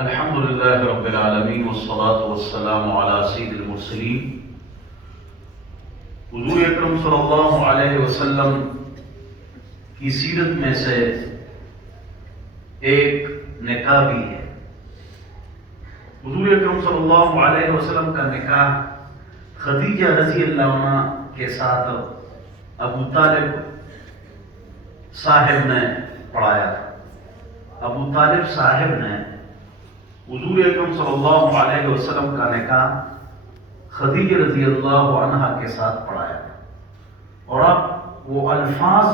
الحمد للہ رب العالمین والصلاة والسلام علی سید المرسلین۔ حضور اکرم صلی اللہ علیہ وسلم کی سیرت میں سے ایک نکاح بھی ہے۔ حضور اکرم صلی اللہ علیہ وسلم کا نکاح خدیجہ رضی اللہ عنہ کے ساتھ ابو طالب صاحب نے پڑھایا تھا۔ ابو طالب صاحب نے حضور اکرم صلی اللہ علیہ وسلم کا نکاح خدیجہ رضی اللہ عنہ کے ساتھ پڑھایا تھا، اور اب وہ الفاظ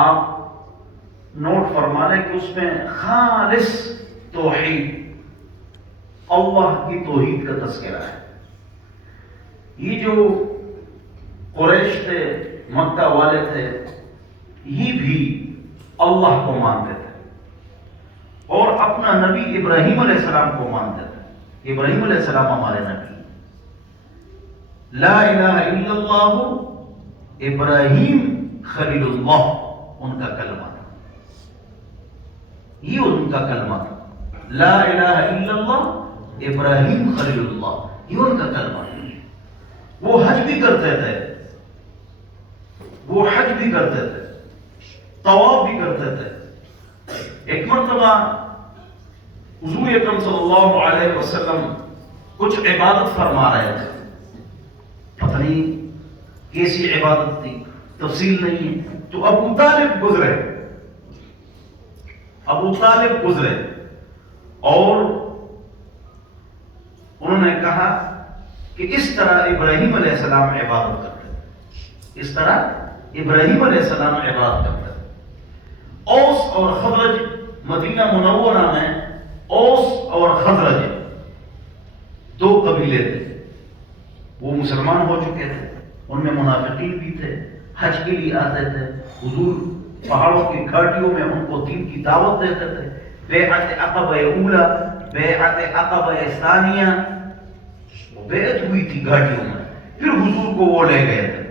آپ نوٹ فرما لیں کہ اس میں خالص توحید، اللہ کی توحید کا تذکرہ ہے۔ یہ جو قریش تھے، مکہ والے تھے، یہ بھی اللہ کو مانتے تھے اور اپنا نبی ابراہیم علیہ السلام کو مانتے تھے۔ ابراہیم علیہ السلام ہمارے نبی، لا الہ الا اللہ ابراہیم خلیل اللہ ان کا کلمہ تھا، یہ ان کا کلمہ تھا، لا الہ الا اللہ ابراہیم خلیل اللہ، یہ ان کا کلمہ تھا۔ وہ حج بھی کرتے تھے، وہ حج بھی کرتے تھے، طواف بھی کرتے تھے۔ ایک مرتبہ حضور اکرم صلی اللہ علیہ وسلم کچھ عبادت فرما رہے تھے، پتہ نہیں کیسی عبادت تھی، تفصیل نہیں ہے، تو ابو طالب گزرے، ابو طالب گزرے اور انہوں نے کہا کہ اس طرح ابراہیم علیہ السلام عبادت کرتے تھے، اس طرح ابراہیم علیہ السلام عبادت کرتے تھے۔ اوس اور خزرج مدینہ منورہ میں اوس اور خزرج دو قبیلے تھے، وہ مسلمان ہو چکے تھے، ان میں منافقین بھی تھے، حج کے لیے آتے تھے، حضور پہاڑوں کی گھاٹیوں میں ان کو دین کی دعوت دیتے تھے۔ بیعت عقبہ اولا، بیعت عقبہ ثانیہ، وہ بیعت ہوئی تھی گھاٹیوں میں، پھر حضور کو وہ لے گئے تھے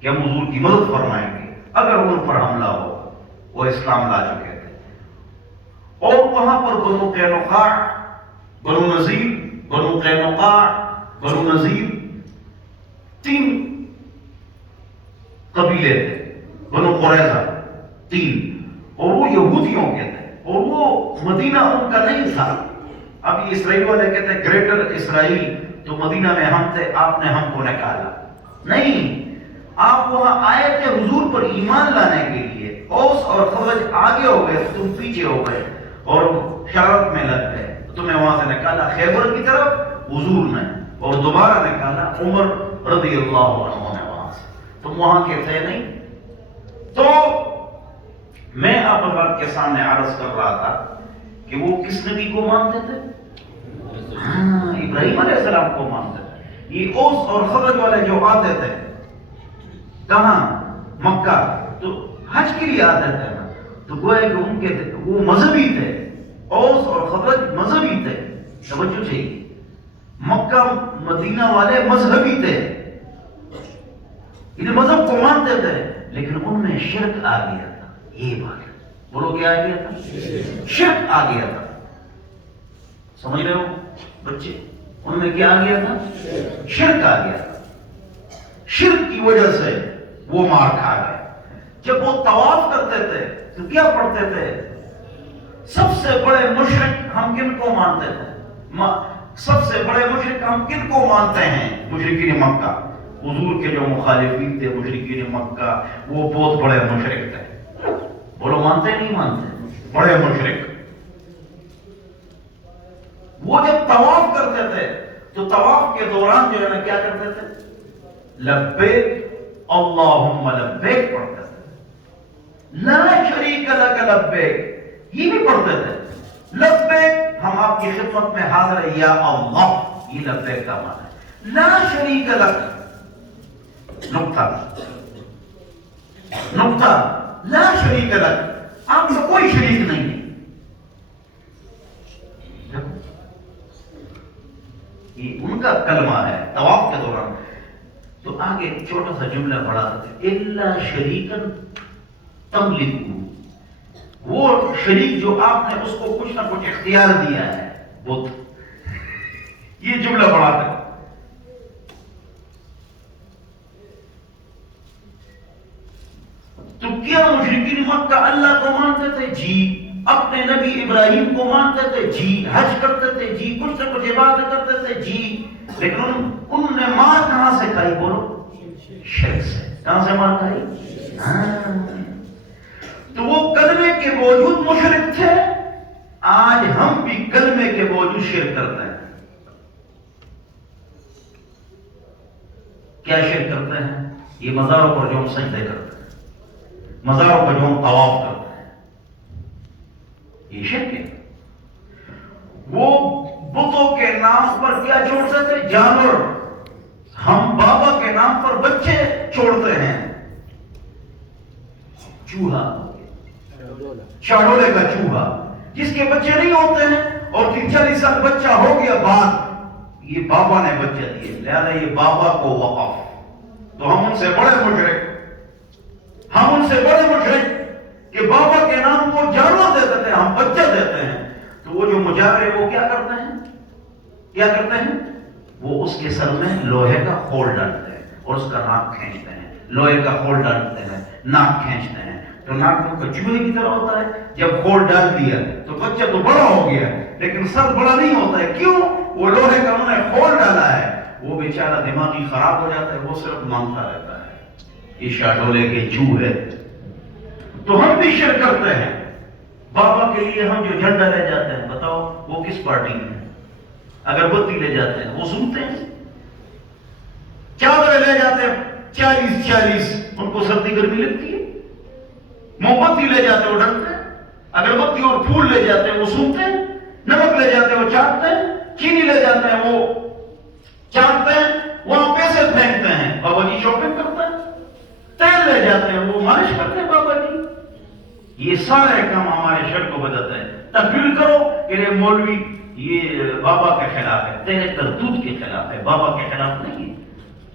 کہ ہم حضور کی مدد فرمائیں گے اگر ان پر حملہ ہو۔ وہ اسلام لا چکے تھے، اور وہاں پر بنو قینقاع، بنو نذیر، بنو قینقاع، بنو نذیر، تین قبیلے تھے، بنو قریظہ تین، اور وہ یہودیوں کے تھے، اور وہ مدینہ ان کا نہیں تھا۔ اب یہ اسرائیل والے کہتے ہیں گریٹر اسرائیل، تو مدینہ میں ہم تھے، آپ نے ہم کو نکالا، نہیں، آپ وہاں آئے تھے حضور پر ایمان لانے کے لیے۔ اوس اور خزرج آگے ہو گئے، تم پیچھے ہو گئے اور شرارت میں لگ گئے، تمہیں وہاں سے نکالا خیبر کی طرف حضور نے، اور دوبارہ نکالا عمر رضی اللہ عنہ نے وہاں سے، تم وہاں کے تھے نہیں۔ تو میں آپ حضرات کے سامنے عرض کر رہا تھا کہ وہ کس نبی کو مانتے تھے؟ ابراہیم علیہ السلام کو مانتے تھے۔ یہ اوس اور خزرج والے جو آتے تھے کہاں؟ مکہ، تو حج کے لیے آتے تھے نا، تو گویا کہ ان کے وہ مذہبی تھے، اوس اور خزرج مذہبی تھے، توجہ چاہیے، مکہ مدینہ والے مذہبی تھے، انہیں مذہب کو مانتے تھے، لیکن ان میں شرک آ گیا تھا۔ یہ بات ہے، بولو کیا آ گیا تھا؟ شرک آ گیا تھا، سمجھ رہے ہو بچے؟ ان میں کیا آ گیا تھا؟ شرک آ گیا تھا، شرک کی وجہ سے وہ مار کھا گئے۔ جب وہ طواف کرتے تھے تو کیا پڑھتے تھے؟ سب سے بڑے مشرک ہم کن کو مانتے تھے؟ سب سے بڑے مشرک ہم کن کو مانتے ہیں؟ مشرکین مکہ، حضور کے جو مخالفین تھے مشرکین مکہ، وہ بہت بڑے مشرک تھے۔ بولو مانتے نہیں مانتے؟ بڑے مشرک۔ وہ جب طواف کرتے تھے تو طواف کے دوران جو ہے نا کیا کرتے تھے؟ لبیک اللہم لبیک پڑھتے تھے، لا شریک لک لبیک، یہ بھی پڑھتے تھے، لبیک ہم آپ کی خدمت میں حاضر ہیں یا اللہ، یہ لبیک کا معنی ہے، لا شریک لک، نقطہ نقطہ، لا شریک لک، آپ کا کوئی شریک نہیں ہے۔ یہ ان کا کلمہ ہے طواف کے دوران۔ تو آگے ایک چھوٹا سا جملہ پڑھا تھا، الا شریکن تملکو، وہ شریک جو آپ نے اس کو کچھ نہ کچھ اختیار دیا ہے، بت، یہ جملہ بڑا ہے۔ تو کیا مشرکین مکہ اللہ کو مانتے تھے؟ جی۔ اپنے نبی ابراہیم کو مانتے تھے؟ جی۔ حج کرتے تھے؟ جی۔ کچھ نہ کچھ عبادت کرتے تھے؟ جی۔ لیکن انہوں نے مار کہاں سے کھائی؟ بولو، شرک سے۔ کہاں سے مار کھائی؟ تو وہ کلمے کے باوجود مشرک تھے، آج ہم بھی کلمے کے باوجود شرک کرتے ہیں۔ کیا شرک کرتے ہیں؟ یہ مزاروں پر جو ہم سجدے کرتے ہیں، مزاروں پر جو ہم طواف کرتے ہیں، یہ شرک ہے۔ وہ بتوں کے نام پر کیا چھوڑتے تھے؟ جانور۔ ہم بابا کے نام پر بچے چھوڑتے ہیں، چوہا، چاڑولے کا چوہا، جس کے بچے نہیں ہوتے ہیں اور 40 سال بچہ ہو گیا بعد یہ بابا نے بچہ دیے، لہذا یہ بابا کو وقف۔ تو ہم ان سے بڑے مشرک، ہم ان سے بڑے مشرک کہ بابا کے نام وہ جانور دیتے تھے، ہم بچہ دیتے ہیں۔ تو وہ جو مجاور ہے وہ کیا کرتے ہیں؟ کیا کرتے ہیں؟ وہ اس کے سر میں لوہے کا خول ڈالتے ہیں اور اس کا ناک کھینچتے ہیں، لوہے کا خول ڈالتے ہیں، ناک کھینچتے ہیں، تو ناک میں چوہے کی طرح ہوتا ہے۔ جب خول ڈال دیا تو بچہ تو بڑا ہو گیا لیکن سر بڑا نہیں ہوتا ہے، کیوں؟ وہ لوہے کا انہوں نے خول ڈالا ہے، وہ بیچارہ دماغی خراب ہو جاتا ہے، وہ صرف مانگتا رہتا ہے، یہ شاڈولے کے چوہے۔ تو ہم بھی شرک کرتے ہیں۔ بابا کے لیے ہم جو جھنڈا لے جاتے ہیں، بتاؤ وہ کس پارٹی میں ہے؟ اگربتی لے جاتے ہیں، وہ سنتے ہیں۔ چادریں لے جاتے ہیں 40 ان کو سردی گرمی لگتی ہے۔ موم بتی لے جاتے ہیں، وہ ڈرتے ہیں۔ اگربتی اور پھول لے جاتے ہیں، وہ سنتے ہیں۔ نمک لے جاتے ہیں، وہ چاٹتے ہیں۔ چینی لے جاتے ہیں، وہ چاٹتے ہیں۔ وہاں پیسے پھینکتے ہیں، بابا جی شاپنگ کرتے ہیں۔ تیل لے جاتے ہیں، وہ مالش کرتے ہیں بابا جی۔ یہ سارے کام ہمارے شرک کو بدلتے ہیں۔ تقریر کرو کہ یہ مولوی یہ بابا کے خلاف ہے، تیرے تردود کے خلاف ہے، بابا کے خلاف نہیں ہے۔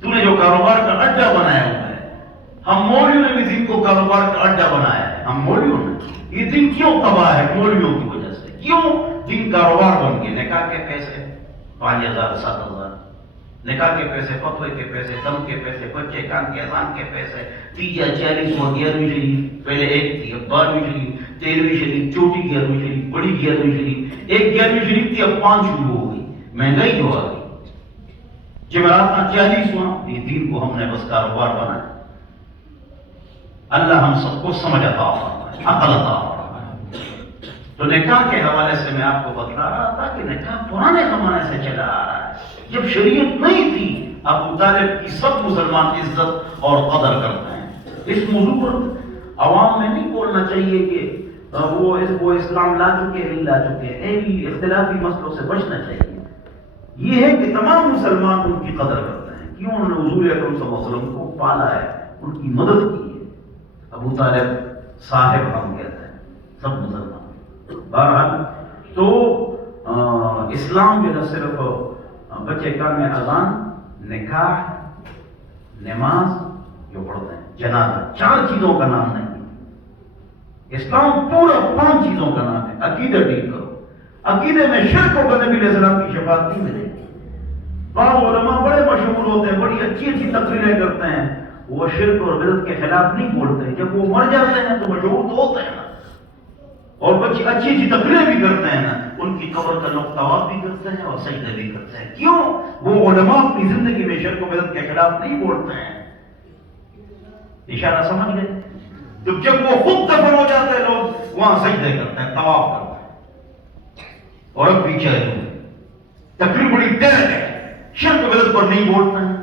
تو نے جو کاروبار کا اڈا بنایا ہوا ہے، ہم مولویوں نے بھی دین کو کاروبار کا اڈا بنایا ہے۔ ہم مولویوں نے یہ دین کیوں تباہ ہے؟ مولویوں کی وجہ سے۔ کیوں دین کاروبار بن گئے؟ نکاح کے پیسے 5000 7000، نکاح کے پیسے، فتوے کے پیسے، دم کے پیسے، بچے کان کے اذان کے پیسے، 30 40 11ویں شریف، پہلے ایک تھی اب 12ویں شریف، 13ویں شریف، چھوٹی 11ویں شریف، بڑی 11ویں شریف، ایک 11ویں شریف تھی اب 5 شروع ہو گئی، مہنگائی جو آ گئی۔ جمعرات کا 40واں، یہ دین کو ہم نے بس کاروبار بنایا۔ اللہ ہم سب کو سمجھ عطا فرمائے، عقل عطا فرمائے۔ تو نکاح کے حوالے سے میں آپ کو بتلا رہا تھا کہ نکاح پرانے زمانے سے چلا آ رہا ہے، جب شریعت نہیں تھی۔ ابو طالب کی سب مسلمان عزت اور قدر کرتے ہیں۔ اس موضوع پر عوام میں نہیں بولنا چاہیے کہ وہ اسلام لا چکے نہیں لا چکے، ایسی اختلافی مسئلوں سے بچنا چاہیے۔ یہ ہے کہ تمام مسلمان ان کی قدر کرتے ہیں، کیوں؟ انہوں نے حضور اکرم صلی اللہ علیہ وسلم کو پالا ہے، ان کی مدد کی ہے۔ ابو طالب صاحب ہم کہتے ہیں سب مسلمان۔ بہرحال تو اسلام جو نہ صرف بچے کا میں اذان، نکاح، نماز جو پڑھتے ہیں، جنازہ، 4 چیزوں کا نام نہیں۔ اسلام پورا 5 چیزوں کا نام ہے۔ عقیدہ ٹھیک کرو، عقیدے میں شرک ہوگا، نبی علیہ السلام کی شفاعت نہیں ملے گی۔ بعض علماء بڑے مشہور ہوتے ہیں، بڑی اچھی اچھی تقریریں کرتے ہیں، وہ شرک اور بدعت کے خلاف نہیں بولتے۔ جب وہ مر جاتے ہیں تو مشہور تو ہوتے ہیں نا، اور بچے اچھی اچھی تقریریں بھی کرتے ہیں نا، ان کی قبر کا لوگ طواف بھی کرتے ہیں اور سجدے بھی کرتے ہیں۔ کیوں؟ وہ علماء اپنی زندگی میں شرک و بدعت کے خلاف نہیں بولتے ہیں۔ اشارہ سمجھ گئے؟ تو جب وہ خود دفن ہو جاتے ہیں لوگ وہاں سجدے کرتے ہیں، طواف کرتے ہیں، اور اب بھی چاہے تقریر بڑی طے ہے، شرک و بدعت پر نہیں بولتے ہیں۔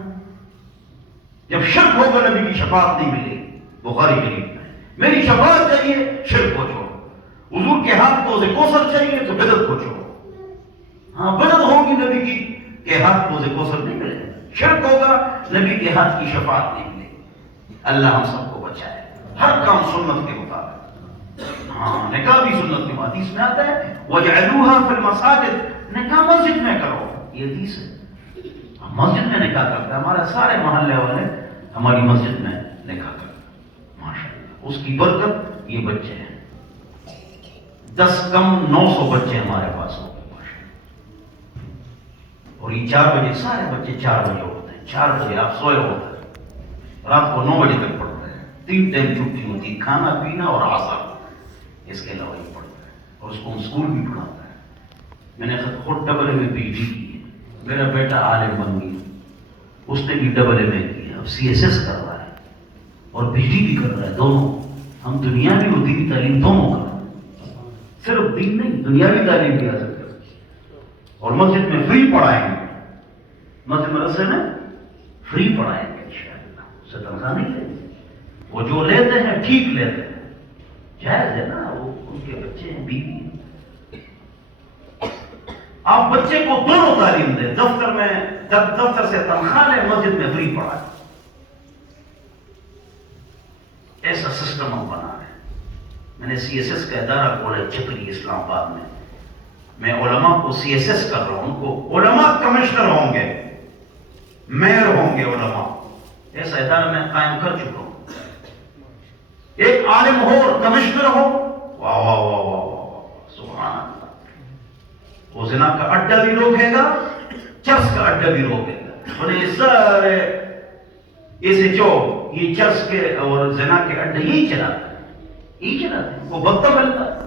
جب شرک ہوگا نبی کی شفاعت نہیں ملے گی۔ بخاری شریف میں میری شفاعت چاہیے، شرک کو چھوڑو۔ حضور کے ہاتھ کو کوثر چاہیے تو بدعت کو چھوڑو۔ ہاں بدعت ہوگی نبی کی کے ہاتھ کو کوثر نہیں ملے گا، شرک ہوگا نبی کے ہاتھ کی شفاعت نہیں ملے گی۔ اللہ ہم سب کو بچائے۔ ہر کام سنت کے مطابق۔ ہاں نکاح بھی سنت کے حدیث میں آتا ہے وَجْعَلُوهَا فِي الْمَسَاجِدِ، نکاح مسجد میں کرو، یہ حدیث ہے۔ مسجد میں نکاح کرتا ہے، ہمارے سارے محلے والے ہماری مسجد میں نکاح کرتے ہیں، ماشاءاللہ، اس کی برکت یہ بچے ہیں۔ 10 کم 900 بچے ہمارے پاس ہو گئے، اور یہ 4 بجے سارے بچے 4 بجے اٹھتے ہیں، 4 بجے آپ سوئے ہوتے ہیں، رات کو 9 بجے تک پڑھتے ہیں، 3 ٹائم چھٹی ہوتی ہے، کھانا پینا اور عصر، اس کے علاوہ یہ پڑھتے ہیں، اور اس کو اسکول بھی پڑھاتا ہے۔ میں نے خود ڈبل اے میں پی ایچ ڈی کی ہے، میرا بیٹا عالم بن گیا، اس نے بھی ڈبل اے میں کیا، اب سی ایس ایس کر رہا ہے اور پی ایچ ڈی بھی کر رہا ہے، دونوں۔ ہم دنیاوی اور دینی تعلیم دونوں کر رہے ہیں، صرف دین نہیں، دنیاوی تعلیم بھی حاصل کر رہے ہیں، اور مسجد میں فری پڑھائیں گے، مسجد مدرسے میں فری پڑھائیں گے انشاءاللہ، اس سے تنخواہ نہیں لیں گے، وہ جو لیتے ہیں ٹھیک لیتے ہیں، جائز ہے نا، وہ ان کے بچے ہیں، بیوی ہیں۔ آپ بچے کو دونوں تعلیم دیں، دفتر سے تنخواہ لیں، مسجد میں فری پڑھائیں، ایسا سسٹم ہم بنا رہے ہیں۔ میں نے سی ایس ایس کا ادارہ کھولا ہے چکری اسلام آباد میں علماء کو سی ایس ایس کر رہا ہوں، ان کو علماء کمشنر ہوں گے، میئر ہوں گے علماء، ایسا ادارہ میں قائم کر چکا ہوں۔ ایک عالم ہو اور کمشنر ہو، واہ واہ واہ واہ واہ، سبحان اللہ، وہ زنا کا اڈا بھی روکے گا، چرس کا اڈا بھی روکے گا، اور یہ سارے ایسے جو یہ چرس کے اور زنا کے اڈے یہی چلاتے ہیں، وہ وقت ملتا ہے،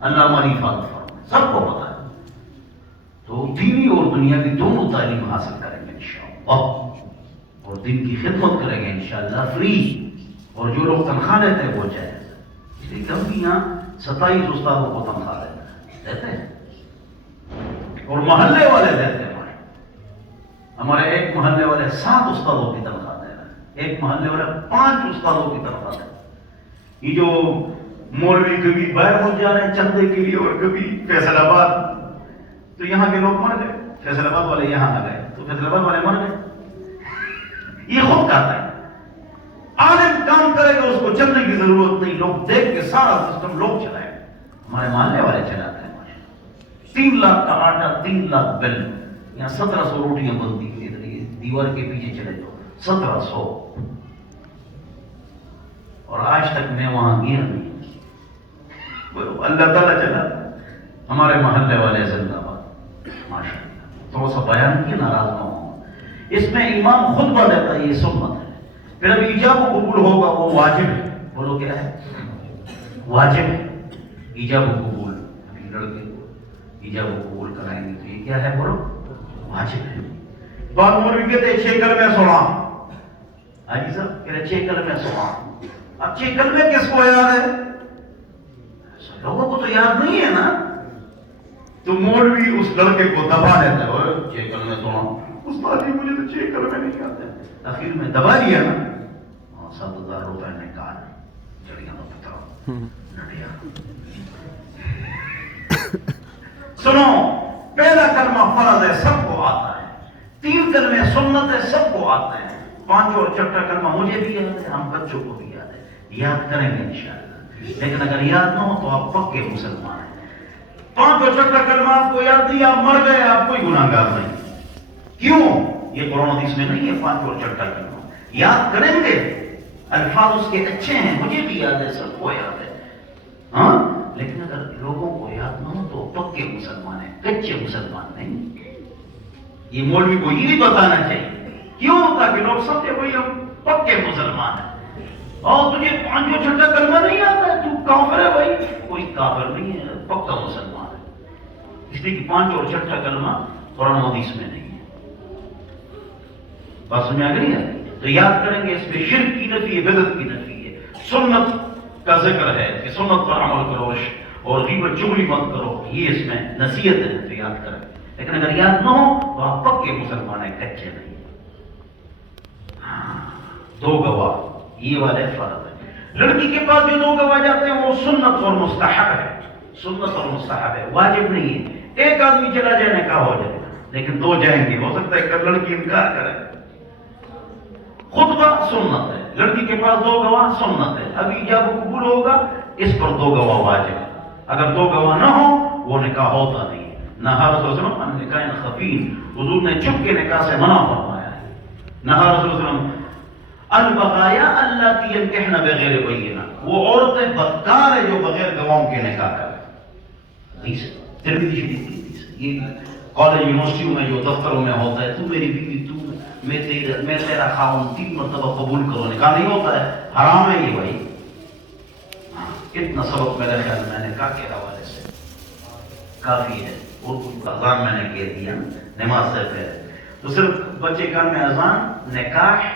اللہ ہماری حفاظت فرمائے، سب کو پتا ہے۔ تو دینی اور دنیاوی دونوں تعلیم حاصل کریں گے انشاءاللہ، اور دین کی خدمت کریں گے انشاءاللہ فری، اور جو لوگ تنخواہ لیتے ہیں وہ جائز، اس لیے کہ ہم بھی یہاں 27 استادوں کو تنخواہ دیتے ہیں، اور محلے والے دیتے ہیں، ہمارے ایک محلے والے 7 استادوں کی تنخواہ دے رہے ہیں، ایک محلے والے 5 استادوں کی تنخواہ دے رہے ہیں۔ یہ جو مولوی کبھی باہر ہو جا رہے ہیں چندے کے لیے، اور کبھی فیصل آباد، تو یہاں کے لوگ مر گئے، فیصل آباد والے یہاں آ گئے تو فیصل آباد والے مر گئے۔ یہ خود کہتا ہے، عالم کام کرے گا، اس کو چندے کی ضرورت نہیں، لوگ دیکھ کے سارا سسٹم لوگ چلائیں، ہمارے محلے والے چلاتے ہیں۔ 3 لاکھ کا آٹا، 3 لاکھ بل، یہاں 1700 روٹیاں بنتی ہیں، دیوار کے پیچھے چلے جاؤ 1700، اور آج تک میں وہاں گیا نہیں، اللہ تعالیٰ چلا، ہمارے محلے والے زندہ باد، ماشاء اللہ۔ تھوڑا سا بیان کیا، ناراض نہ ہوں، اس میں امام خطبہ دیتا ہے، یہ سنت ہے، پھر اب ایجاب و قبول ہوگا، وہ واجب ہے، بولو کیا ہے؟ واجب ہے ایجاب و قبول، ابھی لڑکے کو ایجاب و قبول کرائیں گے تو یہ کیا ہے؟ بولو واجب ہے۔ بعض مولوی کہتے ہیں 6 کلمے سنا، حاجی صاحب کہتے ہیں 6 کلمے سنا، اب 6 کلمے کس کو یاد ہے؟ لوگوں کو تو یاد نہیں ہے نا، تو مولوی اس لڑکے کو دبا دیتا ہے، 6 کلمے سنا، استاد جی مجھے تو 6 کلمے نہیں آتے، آخر میں دبا لیا نا، 7,000 روپے نکال، چڑیاں تو پتھر نٹیا۔ سنو، پہلا کلمہ فرض ہے، سب کو آتا ہے، 3 کلمے سنت ہے، سب کو آتے ہیں، 5 اور چھٹا کلمہ مجھے بھی یاد ہے، ہم بچوں کو بھی یاد ہے، یاد کریں گے انشاءاللہ، لیکن اگر یاد نہ ہو تو آپ پکے مسلمان ہیں۔ 5 اور چھٹا کلمہ آپ کو یاد نہیں، آپ مر گئے، آپ کوئی گناہ گار نہیں۔ کیوں؟ یہ قرآن حدیث میں نہیں ہے 5 اور چھٹا کلمہ، یاد کریں گے، الفاظ اس کے اچھے ہیں، مجھے بھی یاد ہے، سب کو یاد ہے، ہاں، لیکن اگر لوگوں کو یاد نہ ہو تو پکے مسلمان ہیں، کچے مسلمان نہیں۔ یہ مولوی کو یہ بھی بتانا چاہیے، کیوں؟ تاکہ لوگ سمجھے بھائی ہم پکے مسلمان ہیں، اور تجھے 5 اور چھٹا کلمہ نہیں آتا ہے، تو کافر ہے بھائی، کوئی کافر نہیں ہے، پکا مسلمان ہے، اس لیے کہ 5 اور چھٹا کلمہ قرآن حدیث میں نہیں ہے۔ بات سمجھ آ گئی ہے؟ تو یاد کریں گے، اس میں شرک کی نفی ہے، بدعت کی نفی ہے، سنت کا ذکر ہے کہ سنت پر عمل کرو اور غیبت چغلی مت کرو، یہ اس میں نصیحت ہے، تو یاد کریں، لیکن اگر یاد نہ ہو تو آپ پکے مسلمان ہیں، کچے نہیں۔ 2 گواہ یہ والے فرض ہے، لڑکی کے پاس جو 2 گواہ جاتے ہیں وہ سنت اور مستحب ہے، سنت اور مستحب ہے، واجب نہیں ہے۔ ایک آدمی چلا جائے نکاح ہو جائے، لیکن 2 جائیں گے، ہو سکتا ہے کہ لڑکی انکار کرے۔ خطبہ سنت ہے، لڑکی کے پاس 2 گواہ سنت ہے، اب ایجاب و قبول ہوگا، اس پر 2 گواہ واجب ہے، اگر 2 گواہ نہ ہو وہ نکاح ہوتا نہیں ہے۔ نہا رسول اللہ علیہ وسلم نکاح خفی، حضور نے چھپ کے نکاح سے منع فرمایا ہے۔ نہا رسول اللہ علیہ وسلم البقایا اللاتی ینکحن بغیر بینہ، وہ عورتیں بدکار ہیں جو بغیر گواہوں کے نکاح کریں۔ حدیث ہے ترمذی شریف کی حدیث ہے. یہ کالج یونیورسٹیوں میں جو دفتروں میں ہوتا ہے، تو میری بیوی تو میں تیرا خاون 3 مرتبہ قبول کرو، نکاح نہیں ہوتا ہے، حرام ہے یہ بھائی. اتنا سبق میرے خیال میں نے کہا کے حوالے سے کافی ہے. اردو اذان میں نے کہہ دیا نماز سے پہلے، تو صرف بچے کان میں اذان، نکاح،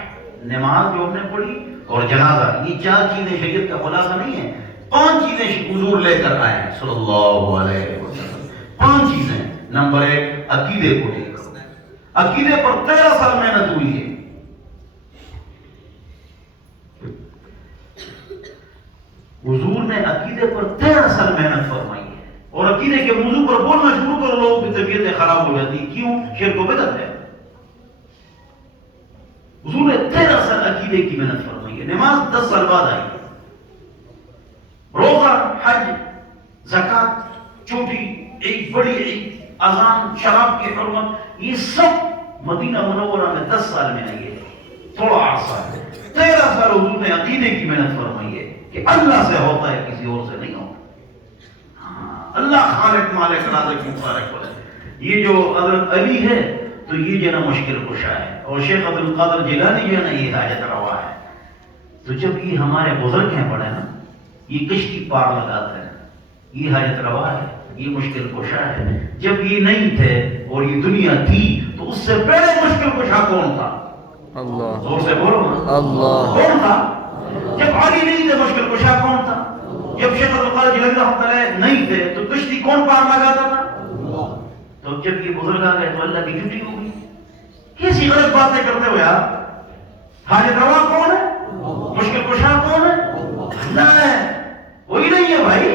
نماز جو ہم نے پڑھی اور جنازہ، یہ 4 چیزیں شریعت کا خلاصہ نہیں ہے. 5 چیزیں حضور لے کر آئے ہیں صلی اللہ علیہ وسلم. 5 چیزیں. نمبر 1 عقیدے کو ٹھیک کرو. عقیدے پر 13 سال محنت ہوئی ہے. حضور نے عقیدے پر 13 سال محنت فرمائی ہے. اور عقیدے کے موضوع پر بولنا شروع کر لوگوں کی طبیعتیں خراب ہو جاتی. کیوں؟ شرک و بدعت ہے. حضور نے 13 سال عقیدے کی محنت فرمائی ہے. نماز 10 سال بعد آئی. روزہ، حج، زکات، چھوٹی عید، بڑی عید، اذان، شراب کی حرمت، یہ سب مدینہ منورہ میں 10 سال میں آئی ہے. تھوڑا عرصہ ہے. 13 سال حضور نے عقیدے کی محنت فرمائی ہے کہ اللہ سے ہوتا ہے، کسی اور سے نہیں ہوتا. اللہ خالق مالک رازق مبارک ہے. یہ جو حضرت علی ہے تو یہ جو نا مشکل کشا ہے، اور شیخ عبد القادر جیلانی جو ہے نا یہ حاجت روا ہے. تو جب یہ ہمارے بزرگ ہیں پڑے نا، یہ کشتی پار لگاتے ہیں، یہ حاجت روا ہے، یہ مشکل کشا ہے. جب یہ نہیں تھے اور یہ دنیا تھی تو اس سے پہلے مشکل کشا کون تھا؟ اللہ. زور سے بولو نا. اللہ. کون تھا؟ جب علی نہیں تھے مشکل کشا کون تھا؟ جب شیخ عبد القادر جیلانی رحمۃ اللہ نہیں تھے تو کشتی کون پار لگاتا تھا؟ تو جب یہ بزرگ آ گئے تو اللہ کی ڈیوٹی ہو گئی. کیسی غلط باتیں کرتے ہو یار. حاجت روا کون ہے؟ مشکل کشا کون ہے؟ اللہ ہے. وہی نہیں ہے بھائی.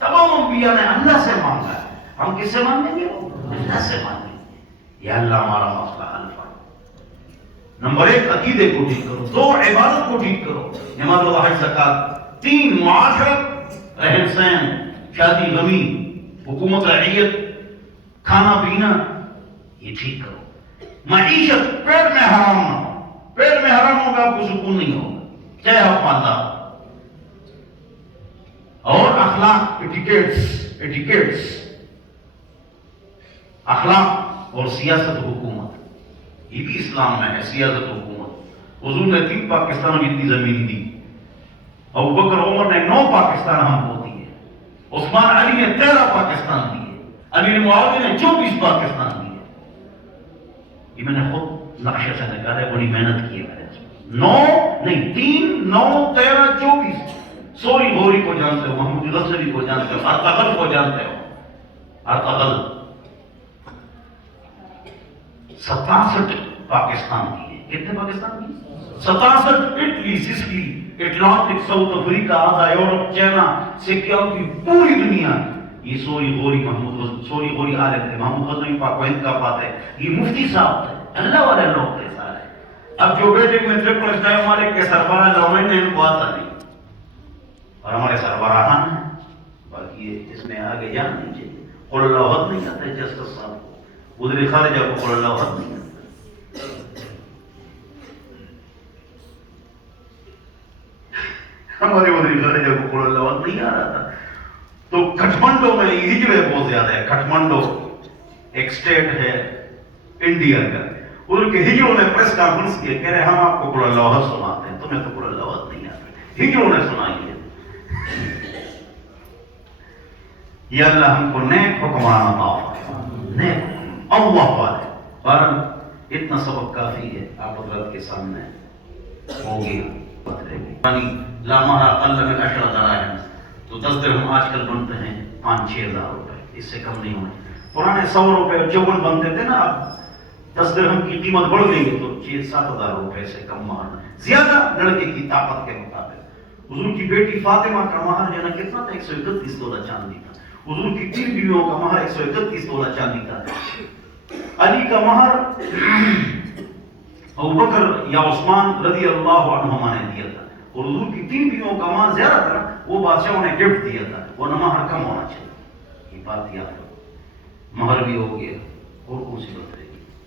تمام انبیاء نے اللہ سے مانگا ہے. ہم کس سے مانگیں گے؟ اللہ سے مانگیں گے. یا اللہ ہمارا مسئلہ حل فرما. نمبر 1 عقیدے کو ٹھیک کرو. 2 عبادت کو ٹھیک کرو. نماز، روزہ، حج، زکات. 3 معاشرت، رہن سہن، شادی غمی، حکومت رعیت، کھانا پینا، یہ ٹھیک کرو. معیشت، پیٹ میں حرام نہ ہو. پیٹ میں حرام ہوگا آپ کو سکون نہیں ہوگا، چاہے آپ مالدار. اور اخلاق، ایٹیکیٹس، اخلاق اور سیاست و حکومت، یہ بھی اسلام میں ہے. سیاست و حکومت. حضور نے 3 پاکستان جتنی زمین دی. ابوبکر عمر نے 9 پاکستان ہم کو دیے. عثمان علی نے 13 پاکستان دیے. علی معاویہ نے 24 پاکستان دیے. یہ میں نے خود نقشے سے نکالا ہے، بڑی محنت کی ہے میں نے. 9 نہیں، 3 9 13 24. سوری غوری کو جانتے ہو، محمود غزنوی کو جانتے ہو، ارطغرل کو جانتے ہو. ارطغرل 67 پاکستان کی ہے. کتنے پاکستان کی؟ 67. Italy, Sicily, Atlantic, South Africa, آدھا یورپ، چائنا سے کیا کی پوری دنیا. یہ سوری غوری عالم تھے. محمود غزنوی پاک و ہند کا بات ہے. یہ مفتی صاحب تھے، اللہ والے لوگ تھے سارے. اب جو بیٹے میں ٹرپل اسٹار مالک کے سربراہ لومین نے ان کو آتا نہیں، اور ہمارے سربراہان ہیں. باقی اس میں آگے جان نہیں چاہیے. قل اللہ حد نہیں آتا ہے جسٹس صاحب کو. ادھر خارجہ کو قل اللہ حد نہیں آتا. ہمارے ادھر خارجہ کو قل اللہ حد نہیں آ رہا تھا. تو کھٹمنڈو میں ہجڑے بہت زیادہ ہے. کھٹمنڈو ایک اسٹیٹ ہے انڈیا کا. ادھر کے ہجڑوں نے پریس کانفرنس کی، کہہ رہے ہم آپ کو قل اللہ حد سناتے ہیں، تمہیں تو قل اللہ حد نہیں آتا. ہجڑوں نے سنائی ہے. یا اللہ ہم کو نیک حکمران عطا فرما. نیک اللہ والے. بہرحال اتنا سبق کافی ہے آپ حضرات کے سامنے ہو گیا. لا مہر اقل من 10 دراہم. تو 10 درہم آج کل بنتے ہیں 5-6 ہزار روپے، اس سے کم نہیں ہونے. پرانے 100 روپے چوبن بنتے تھے نا، اب 10 درہم کی قیمت بڑھ گئی تو 6-7 ہزار روپے سے کم مہر زیادہ لڑکے کی طاقت کے مطابق. حضور کی بیٹی فاطمہ کا مہر جو ہے نا کتنا تھا؟ 131 تولہ چاندی تھا. حضور کی 3 بیویوں کا مہر 131 تولہ چاندی تھا. علی کا مہر ابوبکر یا عثمان رضی اللہ عنہما نے دیا تھا. اور حضور کی 3 بیویوں کا مہر زیادہ تھا، وہ بادشاہوں نے گفٹ دیا تھا، وہ مہر کم ہونا چاہیے. یہ بات یاد رکھو. مہر بھی ہو گیا. اور کون سی بات ہے؟